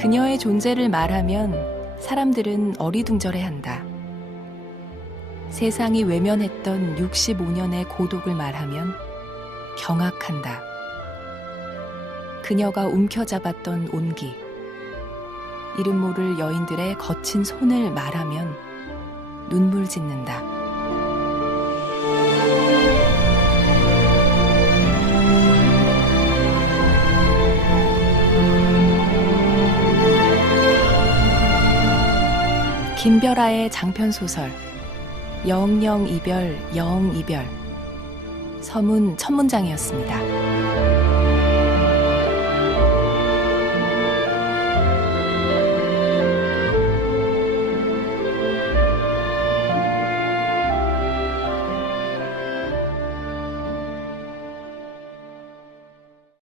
그녀의 존재를 말하면 사람들은 어리둥절해 한다. 세상이 외면했던 65년의 고독을 말하면 경악한다. 그녀가 움켜잡았던 온기, 이름 모를 여인들의 거친 손을 말하면 눈물 짓는다. 김별아의 장편 소설 영영 이별 영 이별 서문 첫 문장이었습니다.